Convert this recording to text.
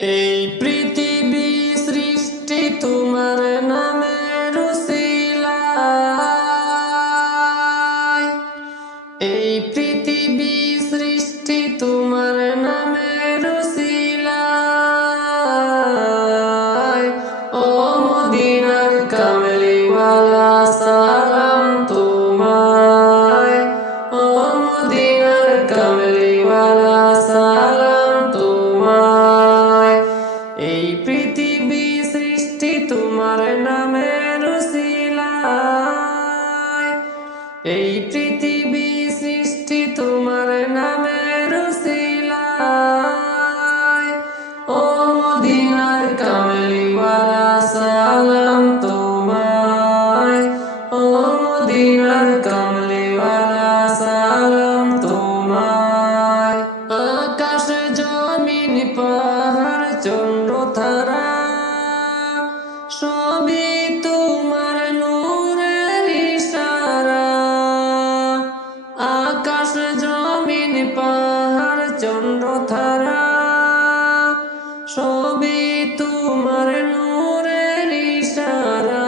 এই পৃথিবী সৃষ্টি তোমার নামের উসিলায়। এই পৃথিবী সৃষ্টি তোমার নামের উসিলায়। ও মদিনার কামলিওয়ালা সালাম তোমায়। ও মদিনার কামলিওয়ালা সালাম তোমায়। এই পৃথিবী সৃষ্টি তোমার নামের উসিলায়। এই পৃথিবী সৃষ্টি তোমার নামের উসিলায়। ও মদিনার কামলিওয়ালা সালাম তোমায়। ও মদিনার কামলিওয়ালা সালাম তোমায়। আকাশ জমিন পাহাড় চন্দ্র তারা সবই তোমার নূরের ইশারা। আকাশ জমিন পাহাড়